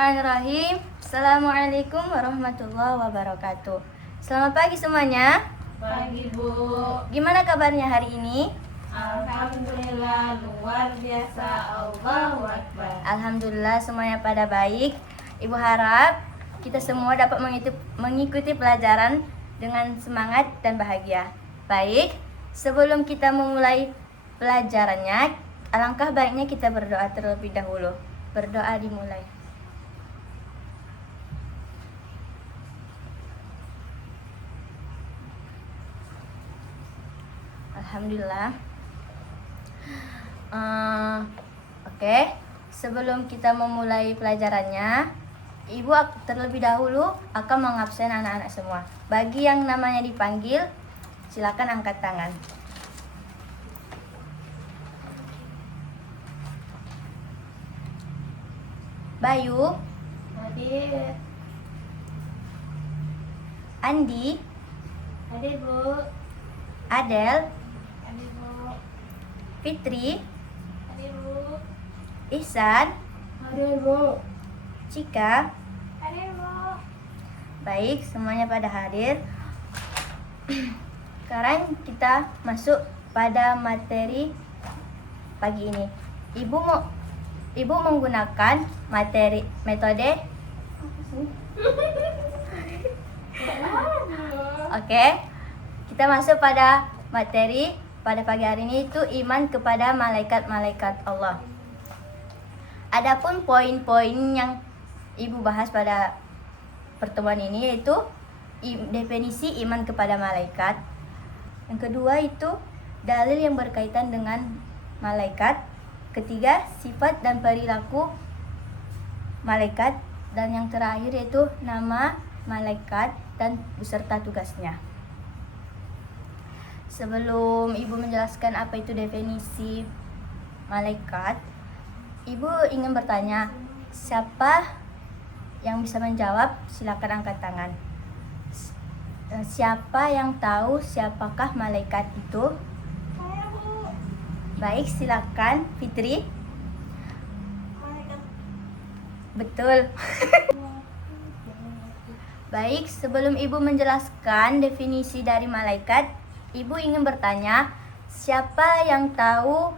Bismillahirrahmanirrahim. Assalamualaikum warahmatullahi wabarakatuh. Selamat pagi semuanya. Pagi Bu. Gimana kabarnya hari ini? Alhamdulillah luar biasa. Allahu Akbar. Alhamdulillah semuanya pada baik. Ibu harap kita semua dapat mengikuti pelajaran dengan semangat dan bahagia. Baik, sebelum kita memulai pelajarannya, alangkah baiknya kita berdoa terlebih dahulu. Berdoa dimulai. Alhamdulillah. Oke. Sebelum kita memulai pelajarannya, Ibu terlebih dahulu akan mengabsen anak-anak semua. Bagi yang namanya dipanggil, silakan angkat tangan. Bayu, Hadir. Andi, Hadir Bu. Adel, Hadir Bu. Fitri, Hadir Bu. Ihsan, Hadir Bu. Cika. Hadir Bu. Baik, semuanya pada hadir. Sekarang kita masuk pada materi pagi ini. Ibu menggunakan metode. Oke. Kita masuk pada materi pada pagi hari ini, itu iman kepada malaikat-malaikat Allah. Adapun poin-poin yang Ibu bahas pada pertemuan ini yaitu definisi iman kepada malaikat. Yang kedua itu dalil yang berkaitan dengan malaikat. Ketiga, sifat dan perilaku malaikat. Dan yang terakhir yaitu nama malaikat dan beserta tugasnya. Sebelum Ibu menjelaskan apa itu definisi malaikat, Ibu ingin bertanya, siapa yang bisa menjawab? Silakan angkat tangan. Siapa yang tahu siapakah malaikat itu? Saya Bu. Baik, silakan Fitri. Malaikat. Betul. Baik, sebelum Ibu menjelaskan definisi dari malaikat, Ibu ingin bertanya, siapa yang tahu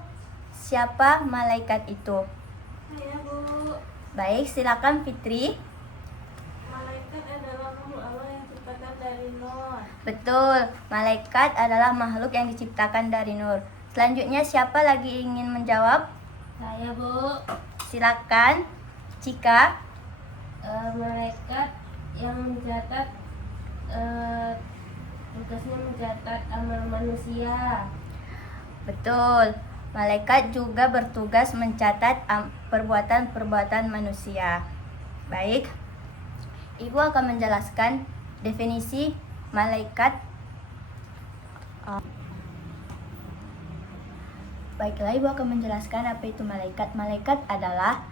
siapa malaikat itu? Saya Bu. Baik, silakan Fitri. Malaikat adalah makhluk Allah yang diciptakan dari nur. Betul, malaikat adalah makhluk yang diciptakan dari nur. Selanjutnya siapa lagi ingin menjawab? Saya Bu. Silakan Cika. Malaikat yang mencatat tugasnya mencatat amal manusia. Betul, malaikat juga bertugas mencatat perbuatan-perbuatan manusia. Baik, Ibu akan menjelaskan definisi malaikat. Baiklah, Ibu akan menjelaskan apa itu malaikat. Malaikat adalah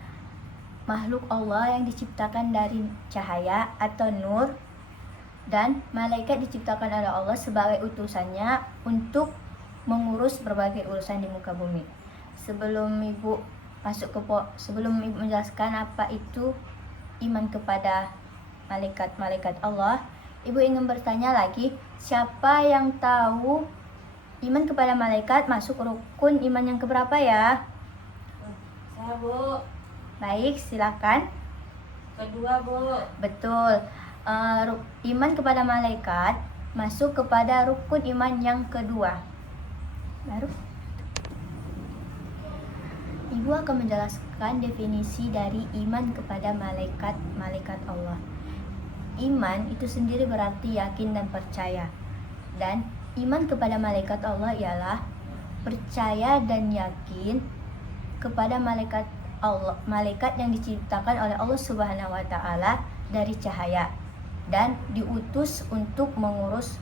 makhluk Allah yang diciptakan dari cahaya atau nur, dan malaikat diciptakan oleh Allah sebagai utusannya untuk mengurus berbagai urusan di muka bumi. Sebelum Ibu menjelaskan apa itu iman kepada malaikat-malaikat Allah, Ibu ingin bertanya lagi, siapa yang tahu iman kepada malaikat masuk rukun iman yang keberapa ya? Saya Bu. Baik, silakan. Kedua Bu. Betul. Iman kepada malaikat masuk kepada rukun iman yang kedua. Baru Ibu akan menjelaskan definisi dari iman kepada malaikat Allah. Iman itu sendiri berarti yakin dan percaya. Dan iman kepada malaikat Allah ialah percaya dan yakin kepada malaikat Allah, malaikat yang diciptakan oleh Allah Subhanahu wa taala dari cahaya dan diutus untuk mengurus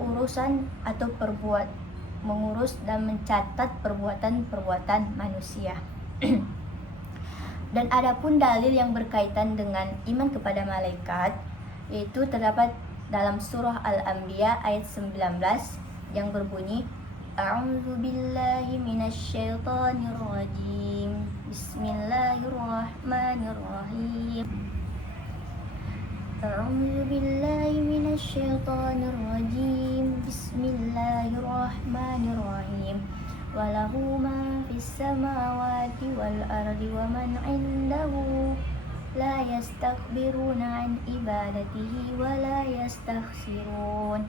urusan atau mengurus dan mencatat perbuatan-perbuatan manusia. Dan adapun dalil yang berkaitan dengan iman kepada malaikat yaitu terdapat dalam surah Al-Anbiya ayat 19 yang berbunyi, A'udzu billahi minasyaitonir rajim. Bismillahirrahmanirrahim. A'udzu billahi minasyaitonir rajim. Bismillahirrahmanirrahim. Walahu ma fis samawati wal ardi wa man 'indahu la yastakbiruna an ibadatihi wa la yastakhsirun.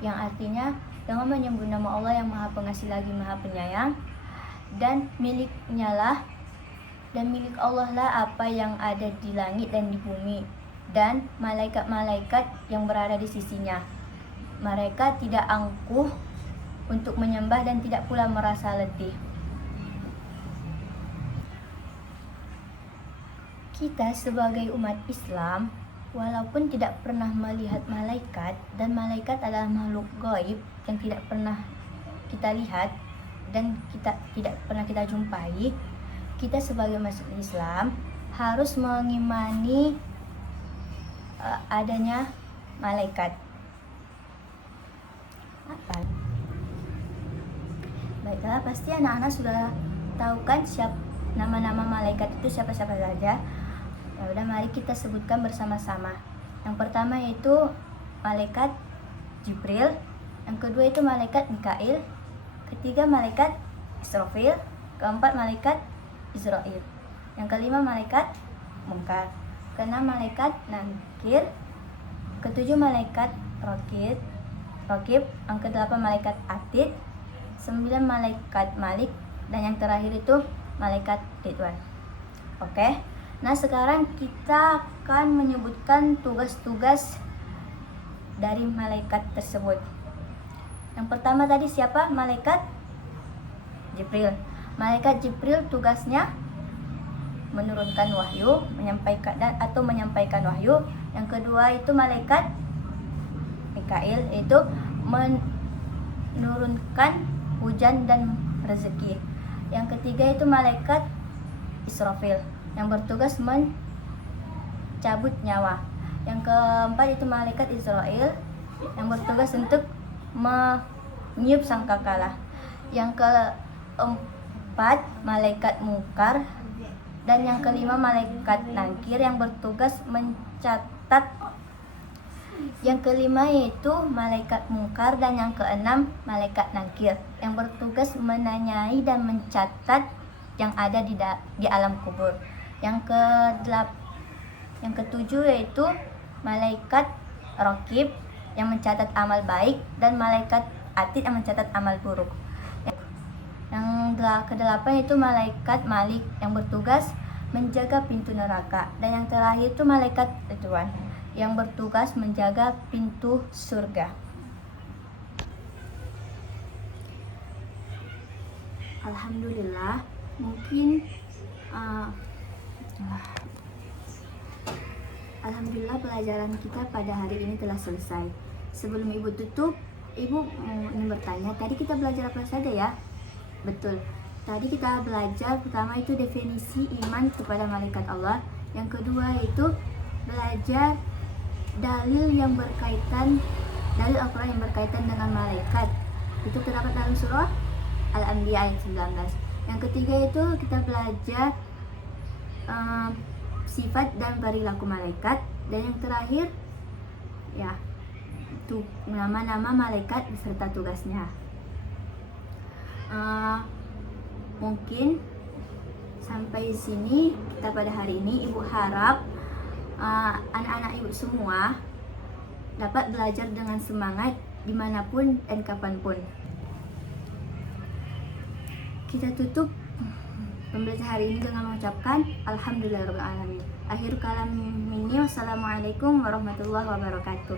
Yang artinya dengan menyebut nama Allah yang Maha Pengasih lagi Maha Penyayang, dan milik Allah lah apa yang ada di langit dan di bumi, dan malaikat-malaikat yang berada di sisinya. Mereka tidak angkuh untuk menyembah dan tidak pula merasa letih. Kita sebagai umat Islam, walaupun tidak pernah melihat malaikat, dan malaikat adalah makhluk gaib yang tidak pernah kita lihat dan kita tidak pernah kita jumpai, kita sebagai umat Islam harus mengimani adanya malaikat. Baiklah, pasti anak-anak sudah tahu kan nama-nama malaikat itu siapa-siapa saja. Ya udah, mari kita sebutkan bersama-sama. Yang pertama yaitu malaikat Jibril, yang kedua itu malaikat Mikail, ketiga malaikat Israfil, keempat malaikat Israil, yang kelima malaikat Munkar, keenam malaikat Nakir, ketujuh malaikat Raqib, yang kedelapan malaikat Atid, 9 malaikat Malik, dan yang terakhir itu malaikat Ridwan. Oke. Nah, sekarang kita akan menyebutkan tugas-tugas dari malaikat tersebut. Yang pertama tadi siapa? Malaikat Jibril. Malaikat Jibril tugasnya menurunkan wahyu, menyampaikan wahyu. Yang kedua itu malaikat Mikail, yaitu menurunkan hujan dan rezeki. Yang ketiga itu malaikat Israfil, yang bertugas mencabut nyawa. Yang keempat itu malaikat Israil, yang bertugas untuk meniup sangkakala. Yang keempat malaikat Munkar, dan yang kelima malaikat Nakir yang bertugas mencatat. Yang kelima yaitu malaikat Munkar, dan yang keenam malaikat Nakir yang bertugas menanyai dan mencatat yang ada di alam kubur. Yang ketujuh yaitu malaikat Raqib yang mencatat amal baik, dan malaikat Atid yang mencatat amal buruk. Yang kedelapan itu malaikat Malik yang bertugas menjaga pintu neraka, dan yang terakhir itu malaikat Ridwan yang bertugas menjaga pintu surga. Alhamdulillah, Alhamdulillah pelajaran kita pada hari ini telah selesai. Sebelum Ibu tutup, Ibu ingin bertanya, tadi kita belajar apa saja ya? Betul, tadi kita belajar pertama itu definisi iman kepada malaikat Allah. Yang kedua itu belajar dalil Al-Quran yang berkaitan dengan malaikat. Itu terdapat dalam surah Al-Anbiya ayat 19. Yang ketiga itu kita belajar sifat dan perilaku malaikat. Dan yang terakhir ya, nama-nama malaikat beserta tugasnya. Mungkin sampai sini kita pada hari ini. Ibu harap anak-anak Ibu semua dapat belajar dengan semangat dimanapun dan kapanpun. Kita tutup pembelajaran hari ini dengan mengucapkan Alhamdulillahirrahmanirrahim. Akhir kalam ini, wassalamualaikum warahmatullahi wabarakatuh.